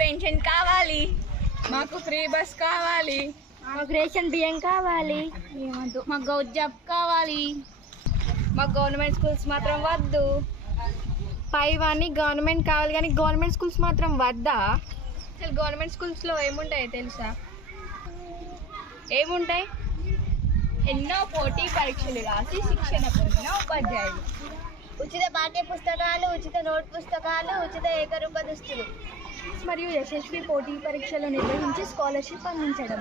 Pension కావాలి, మాకు free bus కావాలి, మాకు రేషన్ బియ్యం కావాలి, మాకు గౌట్ జాబ్ కావాలి, మాకు గవర్నమెంట్ స్కూల్స్ మాత్రం వద్దు. పైవన్నీ గవర్నమెంట్ కావాలి కానీ గవర్నమెంట్ స్కూల్స్ మాత్రం వద్దా? అసలు గవర్నమెంట్ స్కూల్స్లో ఏముంటాయి తెలుసా? ఏముంటాయి? ఎన్నో పోటీ పరీక్షలు రాసి శిక్షణ పొందిన ఉపాధ్యాయులు, ఉచిత పాఠ్య పుస్తకాలు, ఉచిత నోట్ పుస్తకాలు, ఉచిత ఏకరూప దుస్తులు మరియు యశస్వి పోటీ పరీక్షలు నిర్వహించి స్కాలర్షిప్ అందించడం,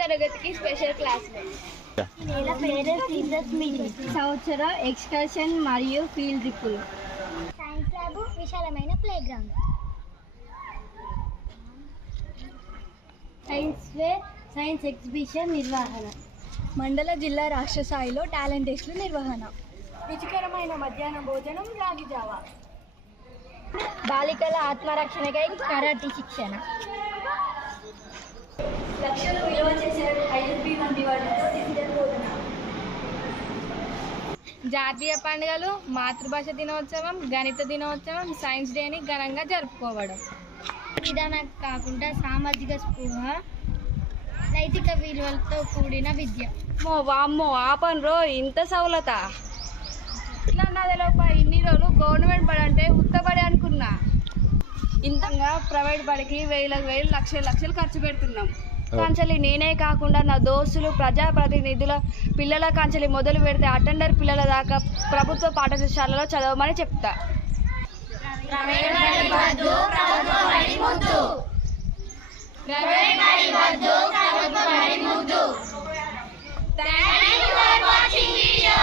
తరగతికి స్పెషల్ క్లాసులు, పేరెంట్స్ టీచర్స్ మీటింగ్, సంవత్సర ఎక్స్కర్షన్ మరియు ఫీల్డ్ ట్రిప్పులు, సైన్స్ ల్యాబ్, విశాలమైన play ground, science fair, science exhibition నిర్వహణ, మండల జిల్లా రాష్ట్ర స్థాయిలో టాలెంట్ టెస్టులు నిర్వహణ, రుచికరమైన మధ్యాహ్న భోజనం, రాగి జావా, బాలికల ఆత్మరక్షణకై కరాటే శిక్షణ, లక్షలు విలువ చేసే ఐఎస్బి వంటి వాటితో డిజిటల్ బోధన, జాతీయ పండుగలు, మాతృభాష దినోత్సవం, గణిత దినోత్సవం, సైన్స్ డేని ఘనంగా జరుపుకోవడం. విధానం కాకుండా సామాజిక స్పృహ, నైతిక విలువలతో కూడిన విద్య. వామ్మో ఆపన్రో, ఇంత సౌలత ఇట్లా అన్నది లోప ఇన్ని రోజులు గవర్నమెంట్ బడి అంటే ఉత్తబడి అనుకున్నా. ఇంతగా ప్రైవేట్ బడికి వేలకు వేలు లక్షలు ఖర్చు పెడుతున్నాం. కాంచలి నేనే కాకుండా నా దోస్తులు ప్రజాప్రతినిధుల పిల్లల కాంచలి మొదలు పెడితే అటెండర్ పిల్లల దాకా ప్రభుత్వ పాఠశాలలో చదవమని చెప్తా. Thank you for watching video.